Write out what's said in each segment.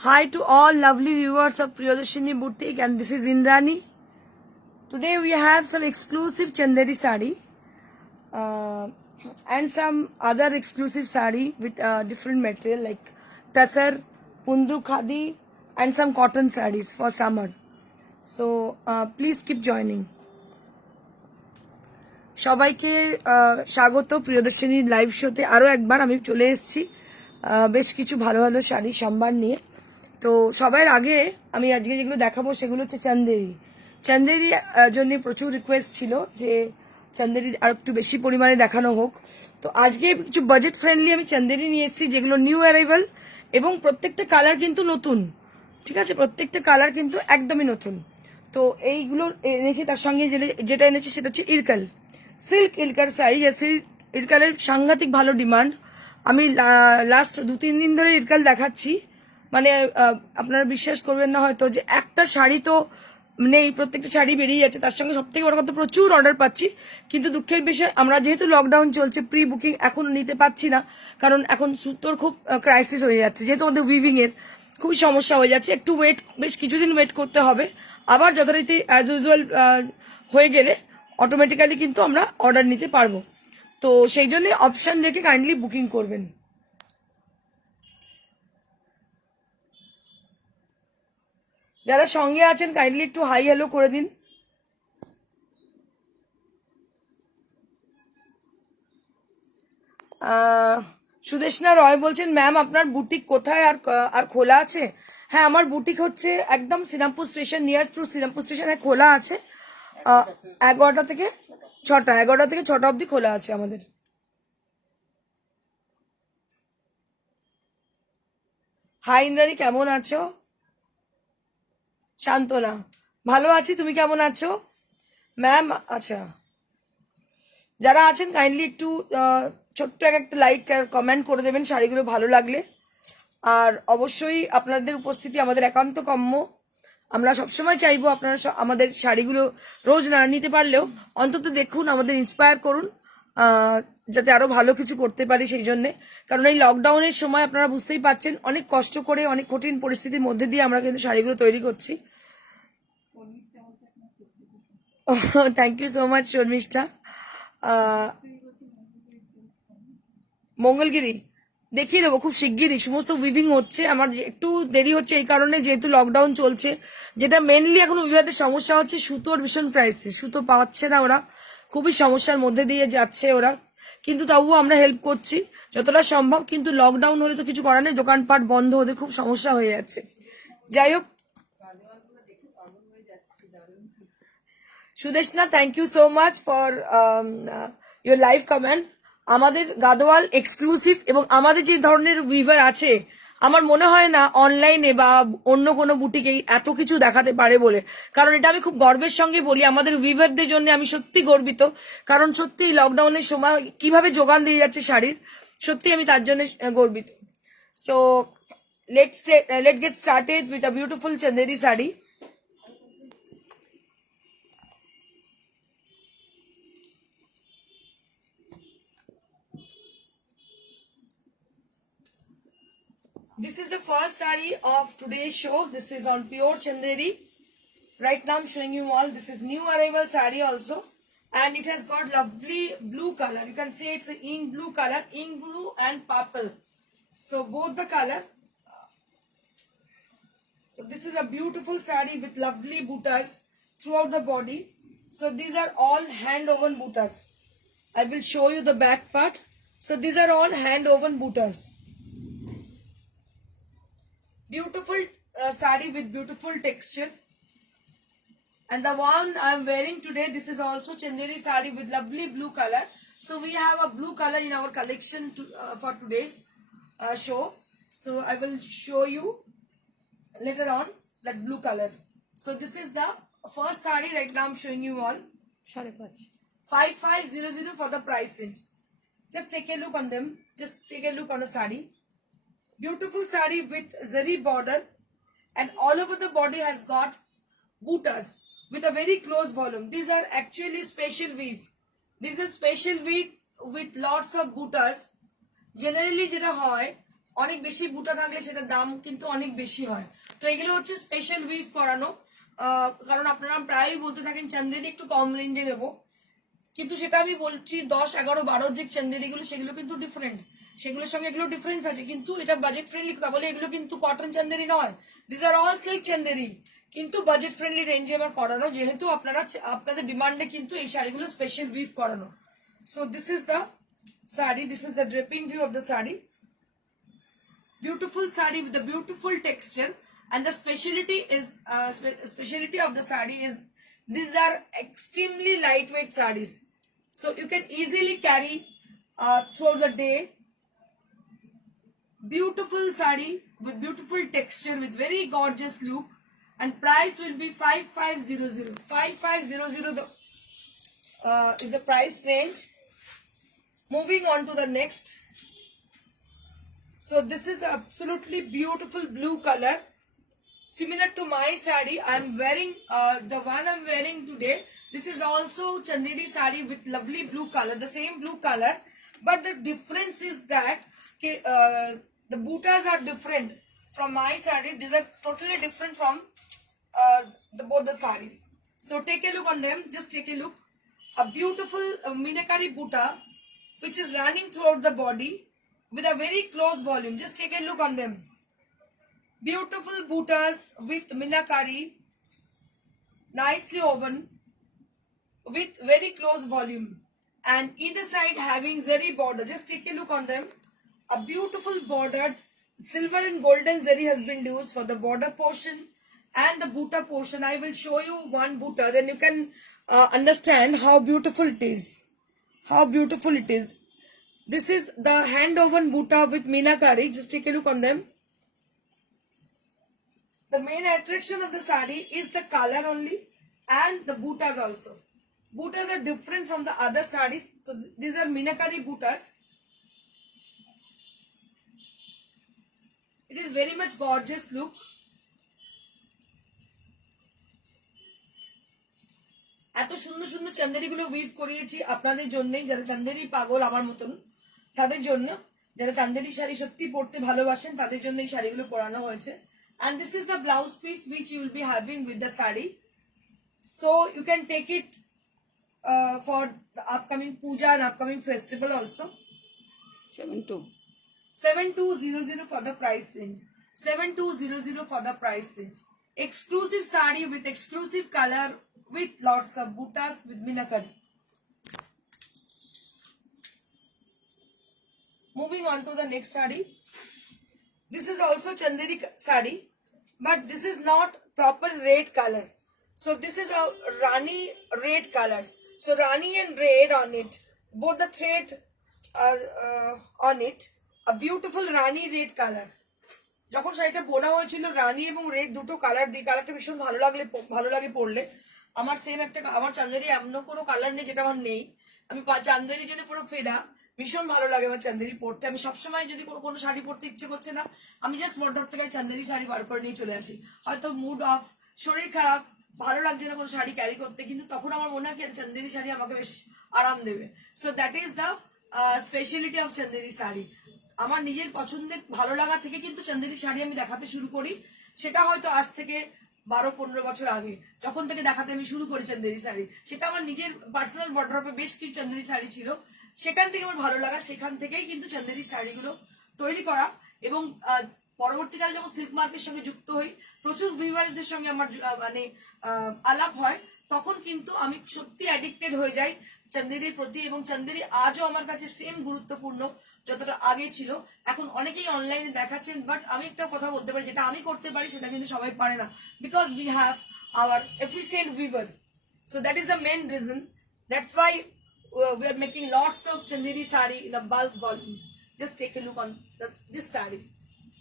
Hi to all lovely viewers of Priyadarshini Boutique, and this is Indrani. Today we have some exclusive Chanderi sari and some other exclusive sari with different material like tassar, pundu khadi and some cotton sarees for summer. So please keep joining. সবাইকে স্বাগত প্রিয়দর্শিনী লাইভ শোতে আরও একবার আমি চলে এসেছি বেশ কিছু ভালো ভালো শাড়ি সম্ভার নিয়ে। তো সবার আগে আমি আজকে যেগুলো দেখাবো সেগুলো হচ্ছে চান্দেরি জন্য প্রচুর রিকোয়েস্ট ছিল যে চান্দেরি আর একটু বেশি পরিমাণে দেখানো হোক। তো আজকে কিছু বাজেট ফ্রেন্ডলি আমি চান্দেরি নিয়ে এসেছি যেগুলো নিউ অ্যারাইভাল এবং প্রত্যেকটা কালার কিন্তু নতুন, ঠিক আছে, প্রত্যেকটা কালার কিন্তু একদমই নতুন। তো এইগুলো এনেছি, তার সঙ্গে যেটা এনেছি সেটা হচ্ছে ইরকাল সিল্ক ইলকার শাড়ি। সিল্ক ইরকালের সাংঘাতিক ভালো ডিমান্ড। আমি লাস্ট 2-3 দিন ধরে ইরকাল দেখাচ্ছি, মানে আপনারা বিশ্বাস করবেন না হয়তো যে একটা শাড়ি তো নেই, প্রত্যেকটা শাড়ি বেরিয়ে যাচ্ছে। তার সঙ্গে সব থেকে বড় কথা প্রচুর অর্ডার পাচ্ছি, কিন্তু দুঃখের বিষয় আমরা যেহেতু লকডাউন চলছে প্রি বুকিং এখন নিতে পাচ্ছি না, কারণ এখন সুতোর খুব ক্রাইসিস হয়ে যাচ্ছে, যেহেতু আমাদের উইভিংয়ের খুবই সমস্যা হয়ে যাচ্ছে। একটু বেশ কিছুদিন ওয়েট করতে হবে, আবার যথারীতি অ্যাজ ইউজুয়াল হয়ে গেলে অটোমেটিক্যালি কিন্তু আমরা অর্ডার নিতে পারবো। তো সেই জন্য অপশান রেখে কাইন্ডলি বুকিং করবেন। যারা সঙ্গে আছেন কাইন্ডলি একটু হাই হ্যালো করে দিন। সুদেশনা রয় বলছেন ম্যাম আপনার বুটিক কোথায় আর খোলা আছে? হ্যাঁ, আমার বুটিক হচ্ছে একদম Serampore station, near to Serampore স্টেশনে খোলা আছে। 11টা থেকে 6টা অবধি খোলা আছে আমাদের। হাই ইন্দ্রাণী, কেমন আছো? শান্তনা, ভালো আছি, তুমি কেমন আছো ম্যাম? আচ্ছা, যারা আছেন কাইন্ডলি একটু ছোট্ট একটা লাইক কমেন্ট করে দেবেন শাড়িগুলো ভালো লাগলে। আর অবশ্যই আপনাদের উপস্থিতি আমাদের একান্ত কাম্য। আমরা সবসময় চাইবো আপনারা আমাদের শাড়িগুলো রোজ না নিতে পারলেও অন্তত দেখুন, আমাদের ইন্সপায়ার করুন যাতে আরো ভালো কিছু করতে পারি সেই জন্যে। কারণ এই লকডাউনের সময় আপনারা বুঝতেই পাচ্ছেন অনেক কষ্ট করে অনেক কঠিন পরিস্থিতির মধ্যে দিয়ে আমরা কিন্তু শাড়িগুলো তৈরি করছি। Thank you so much Sharmishtha. Mangalagiri দেখিয়ে দেবো খুব শিগগিরই, সমস্ত উইভিং হচ্ছে। আমার একটু দেরি হচ্ছে এই কারণে যেহেতু লকডাউন চলছে, যেটা মেনলি এখন উইভারদের সমস্যা হচ্ছে সুতোর ভীষণ ক্রাইসিস, সুতো পাচ্ছে না, ওরা খুবই সমস্যার মধ্যে দিয়ে যাচ্ছে ওরা। কিন্তু তবুও আমরা হেল্প করছি যতটা সম্ভব, কিন্তু লকডাউন হলে তো কিছু করার নেই, দোকানপাট বন্ধ, ওদের খুব সমস্যা হয়ে যাচ্ছে। যাই হোক, Sudeshna thank you so much for your live comment. আমাদের গাদোয়াল এক্সক্লুসিভ এবং আমাদের যে ধরনের উইভার আছে, আমার মনে হয় না অনলাইনে বা অন্য কোনো বুটিকেই এত কিছু দেখাতে পারে বলে। কারণ এটা আমি খুব গর্বের সঙ্গে বলি, আমাদের উইভারদের জন্য আমি সত্যি গর্বিত। কারণ সত্যি লকডাউনের সময় কিভাবে যোগান দিয়ে যাচ্ছে শাড়ির, সত্যি আমি তার জন্য গর্বিত। So late get started with a beautiful Chanderi sari. This is the first saree of today's show. This is on pure Chanderi. Right now I'm showing you all. This is new arrival saree also. And it has got lovely blue color. You can say it's an ink blue color, ink blue and purple. So both the color. So this is a beautiful saree with lovely buttas throughout the body. So these are all hand woven buttas. I will show you the back part. So these are all hand woven buttas. Beautiful saree with beautiful texture. And the one I am wearing today, this is also Chanderi saree with lovely blue color. So we have a blue color in our collection for today's show. So I will show you later on that blue color. So this is the first saree. Right now I am showing you all. 5500 for the price range. Just take a look on them. Just take a look on the saree. Beautiful saree with zari border, and all over the body has got buttas with a very close volume. These are actually special weave. This is special weave with lots of buttas. Generally যেটা হয় অনেক বেশি বুটা থাকলে সেটার দাম কিন্তু অনেক বেশি হয়। তো এগুলো হচ্ছে স্পেশাল উইভ করানো, কারণ আপনারা প্রায়ই বলতে থাকেন চান্দেরি একটু কম রেঞ্জে দেবো, কিন্তু সেটা আমি বলছি 10, 11, 12 যে চান্দেরিগুলো সেগুলো কিন্তু ডিফারেন্ট, সেগুলোর সঙ্গে এগুলো ডিফারেন্স আছে, কিন্তু এটা বাজেট ফ্রেন্ডলি কথা বলে এগুলো কিন্তু কটন চান্দেরি নয়, this are all silk Chanderi, কিন্তু বাজেট ফ্রেন্ডলি রেঞ্জে আমার করানো, যেহেতু আপনাদের ডিমান্ডে কিন্তু এই শাড়িগুলো স্পেশাল উইভ করানো। So this is the sari, this is the draping view of the sari, beautiful sari with the beautiful texture, and the speciality of the sari is these are extremely lightweight sarees, so you can easily carry throughout the day. Beautiful sari with beautiful texture with very gorgeous look, and price will be 5500. 5500 the is the price range. Moving on to the next. So this is absolutely beautiful blue color, similar to my sari. I am wearing the one I'm wearing today. This is also chanderi sari with lovely blue color, the same blue color, but the difference is that the bootas are different from my sari. These are totally different from both the saris. So take a look on them. Just take a look. A beautiful minakari boota which is running throughout the body with a very close volume. Just take a look on them. Beautiful bootas with minakari, nicely woven with very close volume, and either side having zari border. Just take a look on them. A beautiful bordered silver and golden zari has been used for the border portion and the boota portion. I will show you one boota, then you can understand how beautiful it is. How beautiful it is. This is the hand woven boota with meenakari. Just take a look on them. The main attraction of the sari is the color only, and the bootas also. Bootas are different from the other saris. So these are meenakari bootas. It is very much gorgeous look. এত সুন্দর সুন্দর চান্দেরিগুলো উইভ করিয়েছি আপনাদের জন্যই, যারা চান্দেরি পাগল আমার মতন তাদের জন্য, যারা চান্দেরি শাড়ি সত্যি পরতে ভালোবাসেন তাদের জন্য এই শাড়িগুলো পরানো হয়েছে। And this is the blouse piece which you will be having with the sari. So you can take it for the upcoming puja and upcoming festival also. 7200 for the price range. 7200 for the price range. Exclusive sari with exclusive color with lots of bootas with minakari. Moving on to the next sari. This is also chanderi sari, but this is not proper red color. So this is a rani red color. So rani and red on it, both the thread on it, a beautiful rani red color. যখন শাড়িটা বোনা হয়েছিল রানি এবং রেড দুটো কালার দিয়ে, কালারটা ভীষণ ভালো লাগে পরলে। আমার সেম একটা, আমার চান্দেরি এমন কোনো কালার নেই যেটা আমার নেই, আমি চান্দেরির জন্য পুরো ফেদা, ভীষণ ভালো লাগে আমার চান্দেরি পরতে। আমি সবসময় যদি কোনো শাড়ি পরতে ইচ্ছে করছে না, আমি জাস্ট মডার থেকে চান্দেরি শাড়ি বার করে নিয়ে চলে আসি। হয়তো মুড অফ, শরীর খারাপ, ভালো লাগছে না কোনো শাড়ি ক্যারি করতে, কিন্তু তখন আমার মনে হয় কি চান্দেরি শাড়ি আমাকে বেশ আরাম দেবে। So that is the speciality of Chanderi শাড়ি। আমার নিজের পছন্দের ভালো লাগা থেকে কিন্তু চান্দেরি শাড়ি আমি দেখাতে শুরু করি, সেটা হয়তো আজ থেকে 12-15 বছর আগে, যখন থেকে দেখাতে আমি শুরু করি চান্দেরি শাড়ি, সেটা আমার নিজের পার্সোনাল ওয়ার্ডরোবে বেশ কিছু চান্দেরি শাড়ি ছিল, সেখান থেকে আমার ভালো লাগা, সেখান থেকেই কিন্তু চান্দেরি শাড়িগুলো তৈরি করা। এবং পরবর্তীকালে যখন সিল্ক মার্কের সঙ্গে যুক্ত হই, প্রচুর ভিউয়ারদের সঙ্গে আমার মানে আলাপ হয়, তখন কিন্তু আমি সত্যি অ্যাডিক্টেড হয়ে যাই চান্দেরির প্রতি, এবং চান্দেরি আজও আমার কাছে সেম গুরুত্বপূর্ণ যতটা আগে ছিল। এখন অনেকেই অনলাইনে দেখাচ্ছেন, বাট আমি একটা কথা বলতে পারি, যেটা আমি করতে পারি সেটা কিন্তু সবাই পারে না, because we have our efficient weaver. So that is the main reason, that's why we are making lots of chanderi sari in a bulk volume. Just take a look on this sari.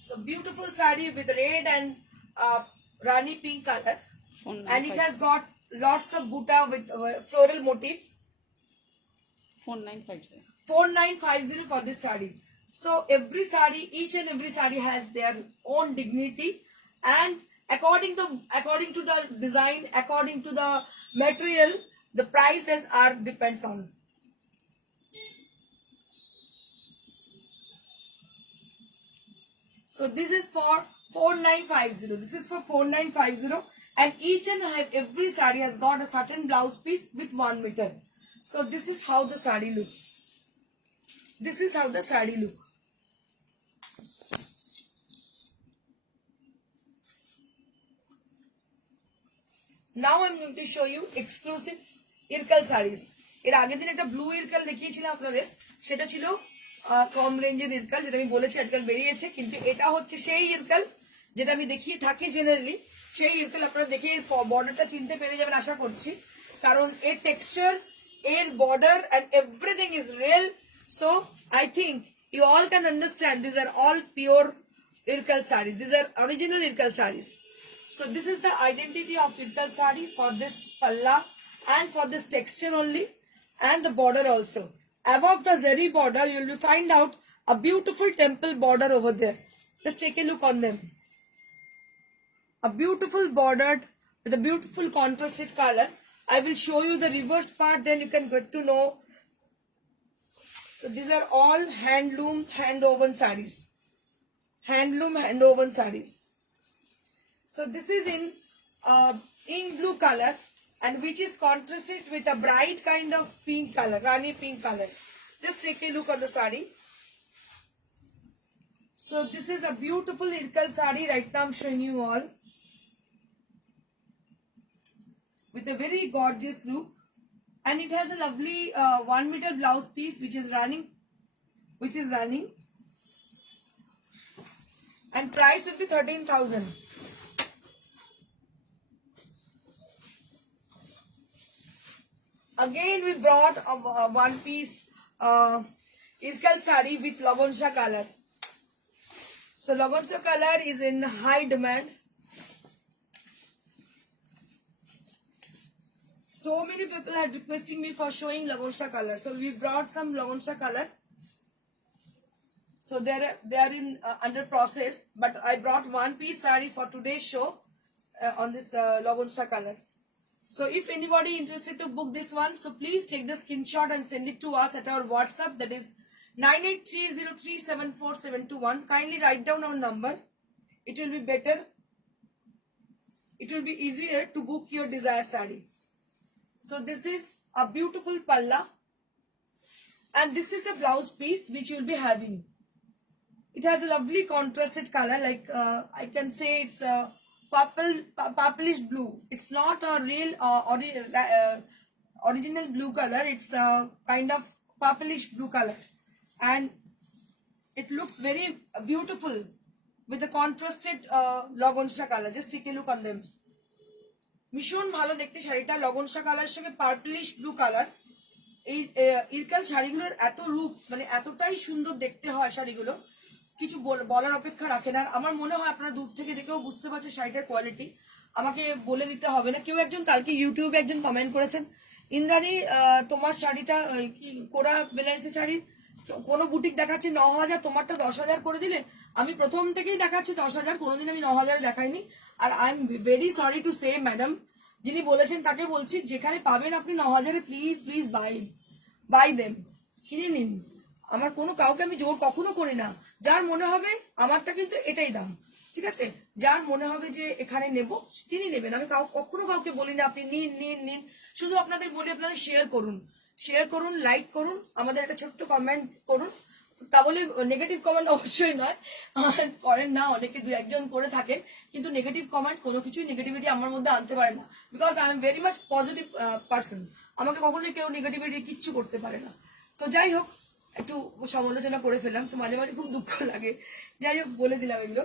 So beautiful sari with red and rani pink color, and it has got lots of buta with floral motifs. 4950 for this sari. So every sari, each and every sari has their own dignity, and according to the design, according to the material, the prices are depends on. So this is for 4950. This is for 4950, and each and every saree has got a certain blouse piece with 1 meter. So this is how the saree look. This is how the saree look. Now I'm going to show you exclusive ইরকাল sarees. এর আগের দিন একটা ব্লু ইরকাল দেখিয়েছিলাম আপনাদের, সেটা ছিল কম রেঞ্জের ইরকাল, যেটা আমি বলেছি আজকাল বেরিয়েছে, কিন্তু এটা হচ্ছে সেই ইরকাল যেটা আমি দেখিয়ে থাকি জেনারেলি। সেই ইরকাল আপনারা দেখে এর বর্ডারটা চিনতে পেরে যাবেন আশা করছি, কারণ এর টেক্সচার, এর border and everything is real. So I think you all can understand these are all pure ইরকাল sarees. These are original ইরকাল sarees. So this is the identity of Irkal saree for this palla and for this texture only, and the border also. Above the zari border, you will find out a beautiful temple border over there. Just take a look on them. A beautiful bordered with a beautiful contrasted color. I will show you the reverse part, then you can get to know. So these are all handloom, hand-woven sarees. Handloom, hand-woven sarees. So this is in ink blue color, and which is contrasted with a bright kind of pink color, Rani pink color. Just take a look on the saree. So this is a beautiful Irkal saree. Right now I'm showing you all with a very gorgeous look, and it has a lovely 1 meter blouse piece which is running, and price will be 13,000. Again we brought a one piece Irkal saree with Lagansha color. So Lagansha color is in high demand. So many people had requesting me for showing Lagansha color. So we brought some Lagansha color. So they are in under process, but I brought one piece saree for today's show on this Lagansha color. So if anybody interested to book this one, so please take the screenshot and send it to us at our WhatsApp, that is 9830374721. Kindly write down our number. It will be better. It will be easier to book your desired saree. So this is a beautiful palla, and this is the blouse piece which you will be having. It has a lovely contrasted color, like I can say it's a purplish blue. It's not a real original blue color. It's a kind of purplish blue color, and it looks very beautiful with the contrasted Lagansha color. Just take a look on them. ভীষণ ভালো দেখতে শাড়িটা, লগনসা কালারের সঙ্গে purplish blue colour. এই ইরকাল শাড়িগুলোর এত রূপ, মানে এতটাই সুন্দর দেখতে হয় শাড়িগুলো, কিছু বলার অপেক্ষা রাখে না। আমার মনে হয় আপনারা দূর থেকে দেখেও বুঝতে পারছেন শাড়িটার কোয়ালিটি, আমাকে বলে দিতে হবে না। কেউ একজন কালকে ইউটিউবে একজন কমেন্ট করেছেন, ইন্দ্রাণী তোমার শাড়িটা কি কোরা বেনারসি শাড়ির কোনো বুটিক দেখাচ্ছে 9,000, তোমারটা 10,000 করে দিলে। আমি প্রথম থেকেই দেখাচ্ছি 10,000, কোনোদিন আমি 9,000 দেখাইনি। আর I am very sorry to say madam, যিনি বলেছেন তাকে বলছি, যেখানে পাবেন আপনি 9,000 প্লিজ প্লিজ বাই দেন, কিনে নিন। আমার কোনো কাউকে আমি জোর কখনো করি না। যার মনে হবে আমারটা কিন্তু এটাই দাম, ঠিক আছে, যার মনে হবে যে এখানে নেব তিনি নেবেন। আমি কখনো কাউকে বলি না আপনি নিন নিন নিন, শুধু আপনাদের বলি আপনারা শেয়ার করুন, লাইক করুন, আমাদের একটা ছোট্ট কমেন্ট করুন। তা বলে নেগেটিভ কমেন্ট অবশ্যই নয়, করেন না, অনেকে দু একজন করে থাকেন, কিন্তু নেগেটিভ কমেন্ট কোনো কিছুই নেগেটিভিটি আমার মধ্যে আনতে পারে না, because I am very much positive person. আমাকে কখনোই কেউ নেগেটিভিটি কিচ্ছু করতে পারে না। তো যাই হোক, একটু সমালোচনা করে ফেললাম, তো মাঝে মাঝে খুব দুঃখ লাগে। যাই হোক, বলে দিলাম এগুলো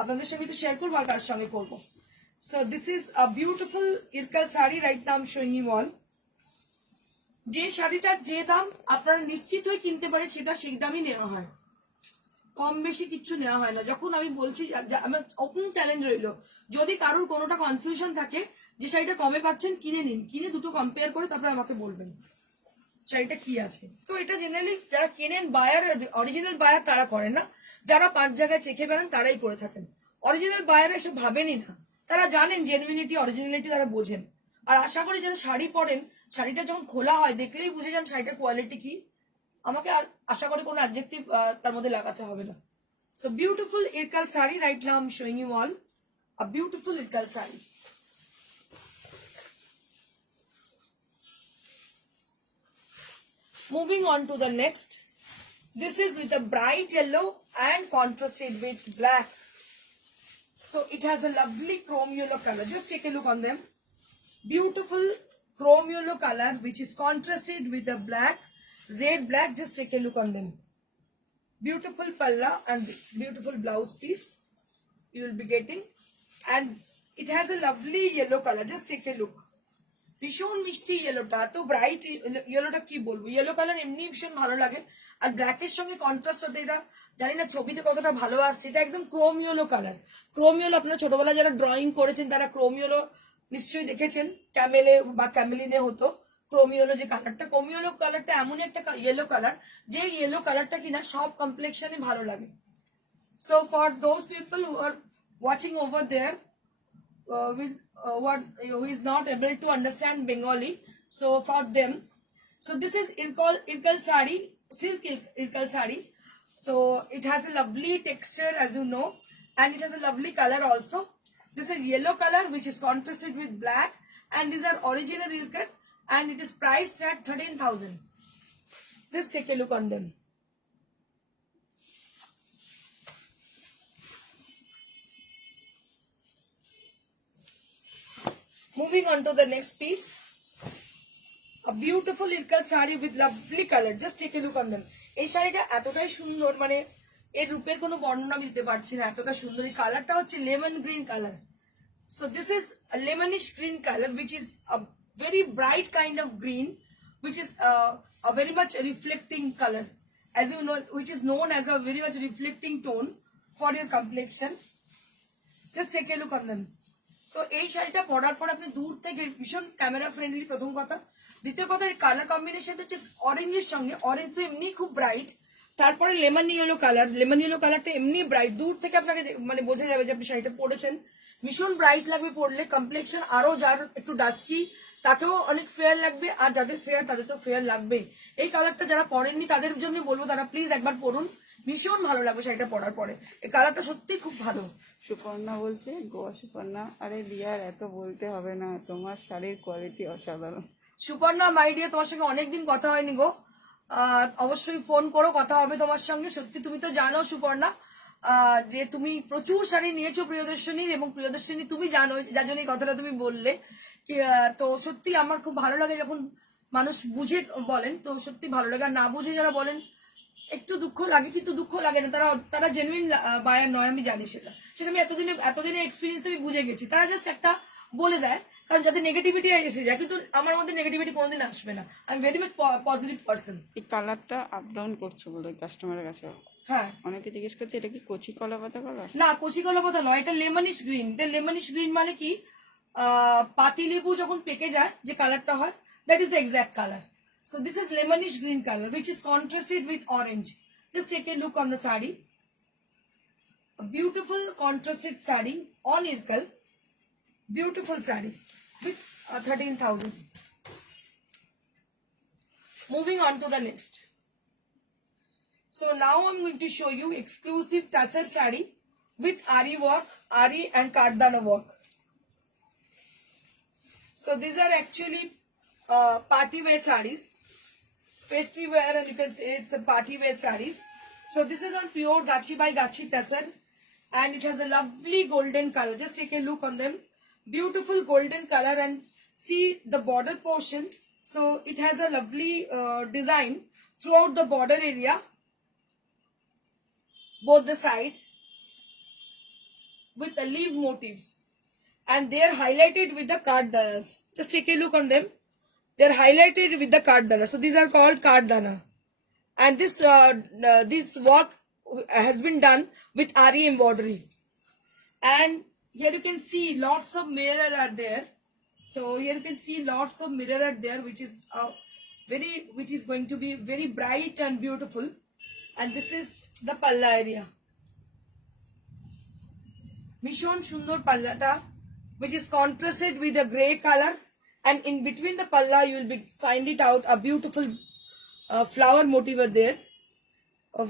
আপনাদের সঙ্গে একটু শেয়ার করবো আর কার সঙ্গে করবো। So this is a beautiful Ilkal sari, right now I am showing you all. যে শাড়িটার যে দাম আপনারা নিশ্চিত হয়ে কিনতে পারেন, সেটা সেই দামই নেওয়া হয়, কম বেশি কিচ্ছু নেওয়া হয় না। যখন আমি বলছি, আমার ওপেন চ্যালেঞ্জ রইলো, যদি কারোর কোনোটা কনফিউশন থাকে যে শাড়িটা কমে পাচ্ছেন, কিনে নিন, কিনে দুটো কম্পেয়ার করে তারপরে আমাকে বলবেন শাড়িটা কি আছে। তো এটা জেনারেলি যারা কেনেন বায়ার, অরিজিনাল বায়ার তারা করেন না, যারা 5 জায়গায় চেখে বেড়ান তারাই করে থাকেন। অরিজিনাল বায়ার এসব ভাবেনই না, তারা জানেন জেনুইনিটি, অরিজিনালিটি তারা বোঝেন। আর আশা করি যারা শাড়ি পরেন, শাড়িটা যখন খোলা হয় দেখলেই বুঝে যান শাড়িটার কোয়ালিটি কি। আমাকে আশা করি কোনো অ্যাডজেক্টিভ তার মধ্যে লাগাতে হবে না। So beautiful Irkal sari. Right now I'm showing you all a beautiful Irkal sari. Moving on to the next. This is with a bright yellow and contrasted with black. So it has a lovely chrome yellow color. Just take a look on them. Beautiful chrome yellow color which is contrasted with the black, jade black. Just take a look on them. Beautiful palla and beautiful blouse piece you will be getting, and it has a lovely yellow color. Just take a look. ভীষণ মিষ্টি ইয়েলোটা, তো ব্রাইট ইয়েলোটা কি বলবো, yellow colour এমনি ভীষণ ভালো লাগে। আর ব্ল্যাকের সঙ্গে কন্ট্রাস্ট হতে, এটা জানি না ছবিতে কতটা ভালো আসছে, এটা একদম Chrome yellow colour. Chrome yellow আপনারা ছোটবেলায় যারা ড্রয়িং করেছেন তারা ক্রোম ইয়েলো নিশ্চয়ই দেখেছেন, ক্যামেলে বা ক্যামেলিনে হতো ক্রোম ইয়েলো যে কালারটা। ক্রোম ইয়েলো কালারটা এমন একটা ইয়েলো কালার যে ইয়েলো কালারটা কিনা সব কমপ্লেক্সনে ভালো লাগে। So for those people who are watching over there who is not able to understand Bengali, so for them, so this is Irkal sari, silk Irkal sari. So it has a lovely texture, as you know, and it has a lovely color also. This is yellow color which is contrasted with black, and these are original Irkal, and it is priced at 13,000. Just take a look on them. Moving on to the next piece, a beautiful Irkal sari with lovely color. Just take a look on them. এই শাড়িটা এতটাই সুন্দর, মানে এর রূপের কোনো বর্ণনা আমি দিতে পারছি না, এতটা সুন্দর। এই কালারটা হচ্ছে lemon green colour. So this is a lemonish green color which is a very bright kind of green, which is a very much reflecting color, as you know, which is known as a very much reflecting tone for your complexion. Just take a look on them. তো এই শাড়িটা পরার পর আপনি দূর থেকে ভীষণ camera friendly, প্রথম কথা। দ্বিতীয় কথা, এর কালার কম্বিনেশনটা হচ্ছে অরেঞ্জের সঙ্গে, অরেঞ্জ তো এমনি খুব ব্রাইট, তারপরে lemon yellow colour, lemon yellow কালারটা এমনি ব্রাইট, দূর থেকে আপনাকে মানে বোঝা যাবে যে আপনি শাড়িটা পরেছেন, ভীষণ ব্রাইট লাগবে পরলে। কমপ্লেক্সন আরো যার একটু ডাস্কি তাকেও অনেক ফেয়ার লাগবে, আর যাদের ফেয়ার তাদের তো ফেয়ার লাগবেই। এই কালারটা যারা পরেননি তাদের জন্য বলবো তারা প্লিজ একবার পরুন, ভীষণ ভালো লাগবে শাড়িটা পরার পরে। এই কালারটা সত্যি খুব ভালো। সুপর্ণা বলছে, গো সুপর্ণা, আরে দিয়ার এত বলতে হবে না, তোমার শাড়ির কোয়ালিটি অসাধারণ। সুপর্ণা মাই ডিয়ার, তোমার সঙ্গে অনেকদিন কথা হয়নি গো, অবশ্যই ফোন করো, কথা হবে তোমার সঙ্গে। সত্যি তুমি তো জানো সুপর্ণা যে তুমি প্রচুর শাড়ি নিয়েছো প্রিয়দর্শনীর, এবং প্রিয়দর্শনী তুমি জানো, যার জন্য এই কথাটা তুমি বললে। তো সত্যি আমার খুব ভালো লাগে যখন মানুষ বুঝে বলেন, তো সত্যি ভালো লাগে। আর না বুঝে যারা বলেন একটু দুঃখ লাগে, কিন্তু দুঃখ লাগে না, তারা জেনুইন বায়ার নয়, আমি জানি সেটা আমি এতদিনের এক্সপিরিয়েন্স আমি বুঝে গেছি। তারা জাস্ট একটা বলে দেয়, কারণ যাতে নেগেটিভিটি এসে যায়, কিন্তু আমার মধ্যে নেগেটিভিটি কোনোদিন আসবে না। আমি ভেরি মাচ পজিটিভ পার্সন। এই কালারটা আপ ডাউন করছো বলে কাস্টমারের কাছে, হ্যাঁ, অনেকে জিজ্ঞেস করছে এটা কি কচি কলা পাতা কালার? না, কচি কলা পাতা নয়, এটা লেমনিশ গ্রিন। এটা লেমনিশ গ্রিন মানে কি, পাতিলেবু যখন পেকে যায় যে কালারটা হয়, that is the exact colour. So this is lemonish green color which is contrasted with orange. Just take a look on the sari. A beautiful contrasted sari on Irkal. Beautiful sari with 13,000. Moving on to the next. So now I'm going to show you exclusive tassel sari with ari work, ari and kardana work. So these are actually party wear sarees, festive wear, and you can say it's a party wear sarees. So this is on pure Gachi by Gachi tassel, and it has a lovely golden color. Just take a look on them. Beautiful golden color, and see the border portion. So it has a lovely design throughout the border area, both the side, with the leaf motifs, and they are highlighted with the kardanas. Just take a look on them. They are highlighted with the kardana. So these are called kardana, and this work has been done with ari embroidery. And here you can see lots of mirror are there. So here you can see lots of mirror are there, which is going to be very bright and beautiful. And this is the palla area. Mishon Shundor pallata, which is contrasted with a grey color, and in between the palla you will find it out a beautiful flower motif there,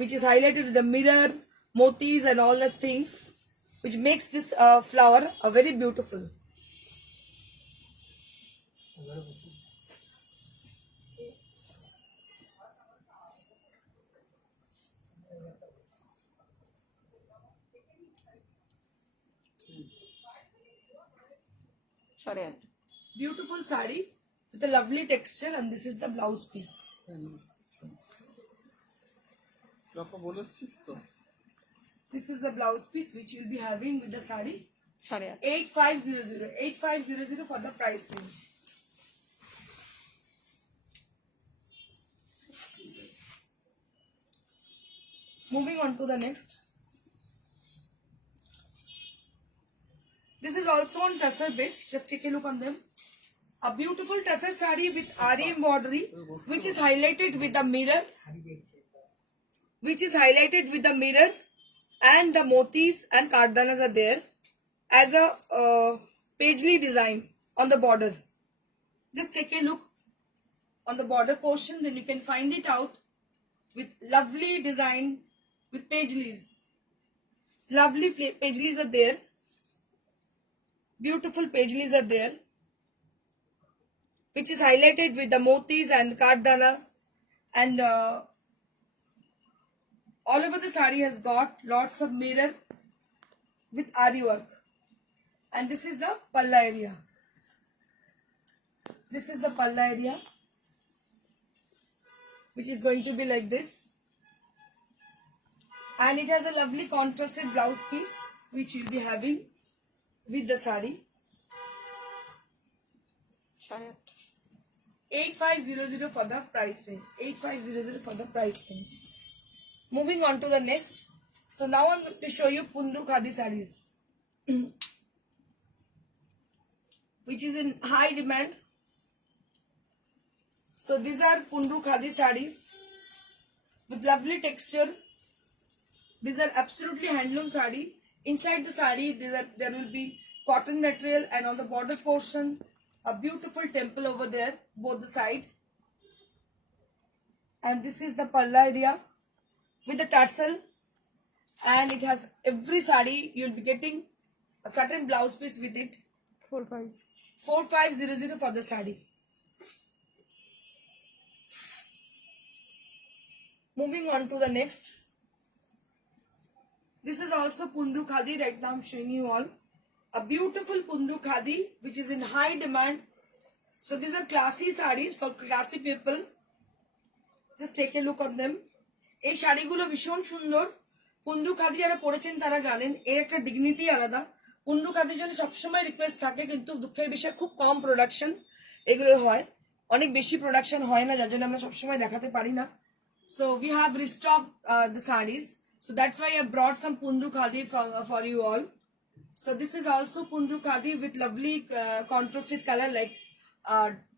which is highlighted with the mirror, motis and all the things which makes this flower very beautiful. সাড়ে আট Beautiful sari with a lovely texture, and this is the blouse piece. This is the blouse piece which you'll be having with the sari. সাড়ে আট 8500 for the price range. Moving on to the next. This is also on tussar base. Just take a look on them. A beautiful tussar sari with ari embroidery, which is highlighted with the mirror, and the motis and kardanas are there as a paisley design on the border. Just take a look on the border portion, then you can find it out with lovely design with paisleys. Lovely paisleys are there. Beautiful paisleys are there, which is highlighted with the motis and kardana, and all over the sari has got lots of mirror with ari work. And this is the palla area. This is the palla area, which is going to be like this. And it has a lovely contrasted blouse piece, which you'll be having with the sari. সাড়ে আট 8500 for the price range. 8500 for the price range. Moving on to the next. So now I'm going to show you Pundu Khadi sarees, which is in high demand. So these are Pundu Khadi sarees with lovely texture. These are absolutely handloom sari. Inside the sari, there will be cotton material, and on the border portion, a beautiful temple over there, both the side. And this is the palla area with the tassel, and it has every sari you'll be getting a certain blouse piece with it. 4500 for the sari. Moving on to the next. This is also Pundu Khadi. Right now I'm showing you all a beautiful Pundu Khadi, which is in high demand. So these are classy sarees for classy people. Just take a look on them. এই শাড়িগুলো ভীষণ সুন্দর। পুন্ডু খাদি যারা পড়েছেন তারা জানেন এর একটা ডিগনিটি আলাদা। পুন্ডু খাদির জন্য সবসময় রিকোয়েস্ট থাকে, কিন্তু দুঃখের বিষয় খুব কম প্রোডাকশন এগুলোর হয়, অনেক বেশি প্রোডাকশন হয় না, যার জন্য আমরা সবসময় দেখাতে পারি না। So we have restocked the sarees. So that's why I brought some Pundu Khadi for you all. So this is also Pundu Khadi with lovely contrasted color like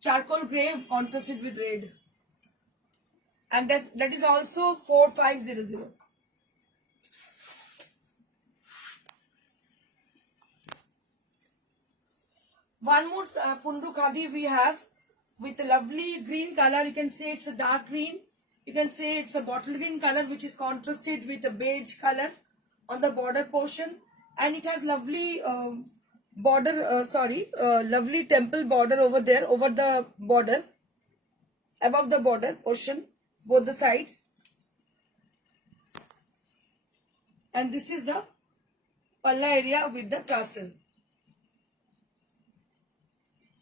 charcoal grey contrasted with red. And that is also 4500. One more Pundu Khadi we have with a lovely green color. You can say it's a dark green. You can say it's a bottle green color, which is contrasted with a beige color on the border portion. And it has lovely lovely temple border over there, over the border, above the border portion, both the side. And this is the palla area with the tassel.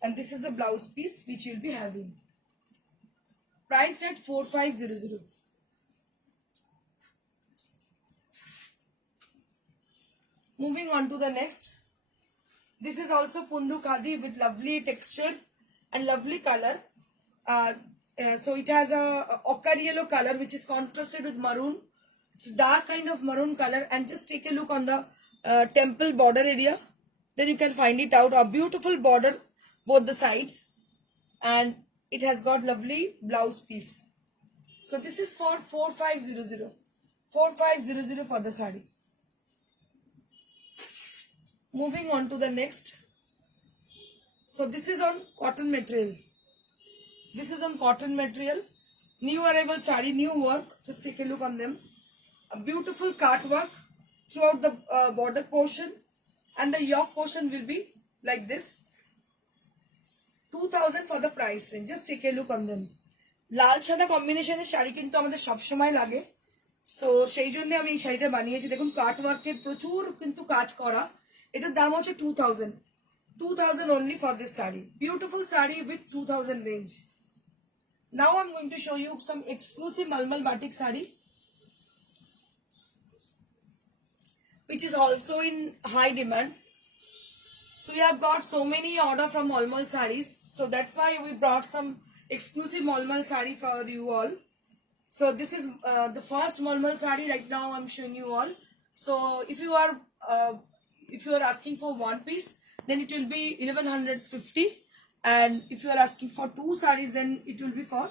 And this is the blouse piece which you'll be having. Priced at 4500. Moving on to the next. This is also Pundu Khadi with lovely texture and lovely color. So it has a ochre yellow color which is contrasted with maroon. It's a dark kind of maroon color. And just take a look on the temple border area. Then you can find it out. A beautiful border both the side. And it has got lovely blouse piece. So this is for 4500. 4500 for the sari. Moving on to the next. So this is on cotton material. This is on cotton material. New arrival sari, new work. Just take a look on them. a beautiful cut work throughout the border portion, and the yoke portion will be like this. 2000 for the price range. Just take a look on them. লাল সাদা কম্বিনেশনের শাড়ি কিন্তু আমাদের সব সময় লাগে, সো সেই জন্য আমি এই শাড়িটা বানিয়েছি। দেখুন কাট ওয়ার্কের প্রচুর কিন্তু কাজ করা। এটার দাম হচ্ছে 2000 only for this saree. Beautiful saree with 2000 range. Now I'm going to show you some exclusive Malmal batik saree, which is also in high demand. So we have got so many order from Malmal sarees, so that's why we brought some exclusive Malmal saree for you all. So this is the first Malmal saree right now I'm showing you all. So if you are asking for one piece, then it will be 1150, and if you are asking for two sarees, then it will be for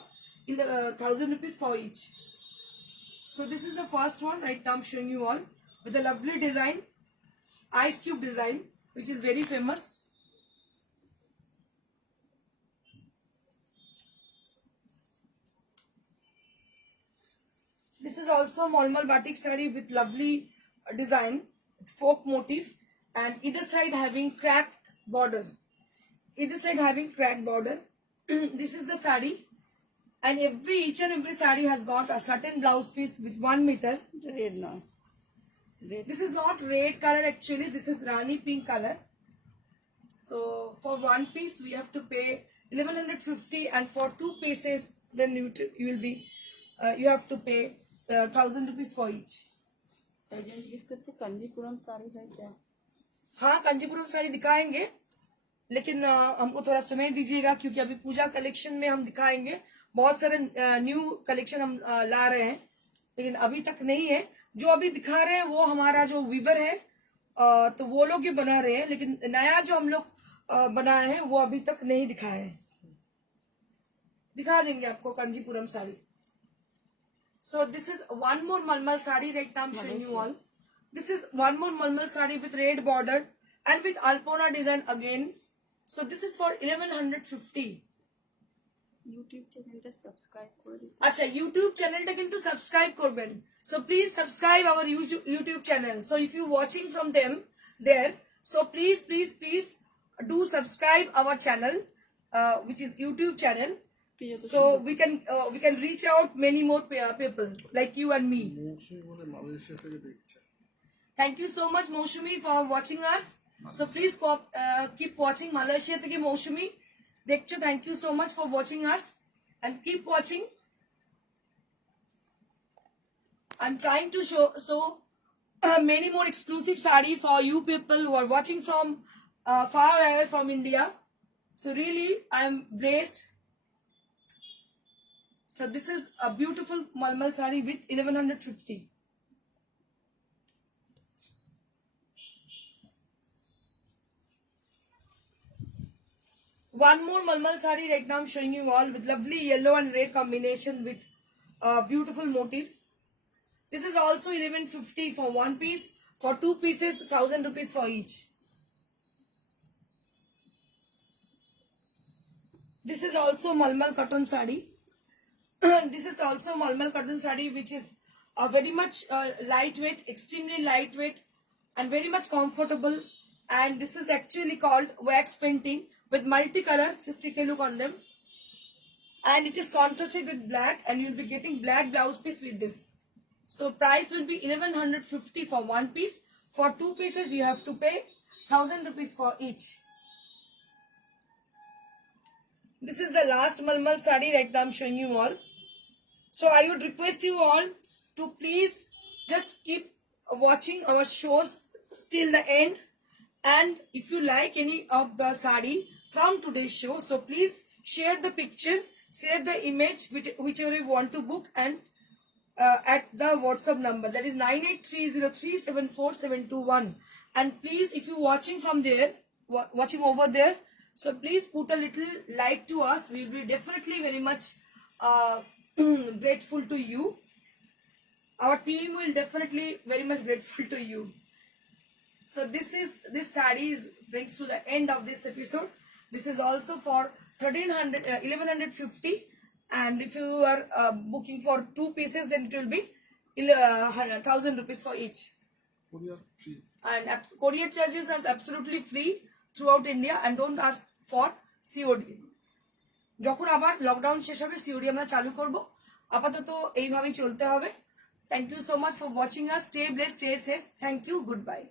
1000 rupees for each. So this is the first one right now I'm showing you all, with a lovely design, ice cube design, which is very famous. This is also Malmal batik saree with lovely design, folk motif, and either side having crack border. Either side having crack border. This is the saree, and each and every saree has got a certain blouse piece with 1 meter. Red now. Red. This is not red color actually. This is Rani pink color. So for one piece we have to pay 1150, and for two pieces then you will be you have to pay 1000 rupees for each. इसके कंजीपुरम साड़ी है क्या? हाँ, कंजीपुरम साड़ी दिखाएंगे, लेकिन हमको थोड़ा समय दीजिएगा, क्योंकि अभी पूजा कलेक्शन में हम दिखाएंगे। बहुत सारे न्यू कलेक्शन हम ला रहे हैं, लेकिन अभी तक नहीं है। जो अभी दिखा रहे हैं वो हमारा जो वीवर है, तो वो लोग ये बना रहे हैं, लेकिन नया जो हम लोग बनाए हैं वो अभी तक नहीं दिखाए हैं। दिखा देंगे आपको कंजीपुरम sari. So this is one more Malmal saree right now I'm showing you all. This is one more Malmal saree with red border and with Alpona design again. So this is for 1150. YouTube চ্যানেলটা সাবস্ক্রাইব করে দিন। আচ্ছা, ইউটিউব চ্যানেলটা কিন্তু সাবস্ক্রাইব করবেন। So please subscribe our YouTube channel. So if you watching from them there, so please do subscribe our channel, which is YouTube channel. So we can reach out many more people like you and me. Thank you so much Moshumi for watching us. So please keep watching Malaysia থেকে Moshumi দেখছো, thank you so much for watching us and keep watching. I'm trying to show many more exclusive saree for you people who are watching from far away from India. So really I'm blessed. So this is a beautiful Malmal saree with 1150. One more Malmal saree right now I'm showing you all, with lovely yellow and red combination with beautiful motifs. This is also 1150 for one piece. For two pieces 1000 rupees for each. This is also Malmal cotton saree. This is also Malmal cotton saree, which is very much lightweight, extremely lightweight, and very much comfortable. And this is actually called wax painting with multicolor. Just take a look on them. And it is contrasted with black, and you'll be getting black blouse piece with this. So price will be 1150 for one piece. For two pieces you have to pay 1000 rupees for each. This is the last Malmal saree right now I'm showing you all. So I would request you all to please just keep watching our shows till the end. And if you like any of the saree from today's show, so please share the picture, share the image, whichever you want to book, and at the WhatsApp number, that is 9830374721. And please, if you're watching from there, watching over there, so please put a little like to us. We will be definitely very much grateful to you. Our team will definitely very much grateful to you. So this saree brings to the end of this episode. This is also for 1150, and if you are booking for two pieces, then it will be 1,000 rupees for each. Courier free. And courier charges are absolutely free throughout India and don't ask for COD. যখন আবার লকডাউন শেষ হবে সিওডি আমরা চালু করব। আপাতত এইভাবেই চলতে হবে। Thank you so much for watching us. Stay blessed, stay safe. Thank you, good by.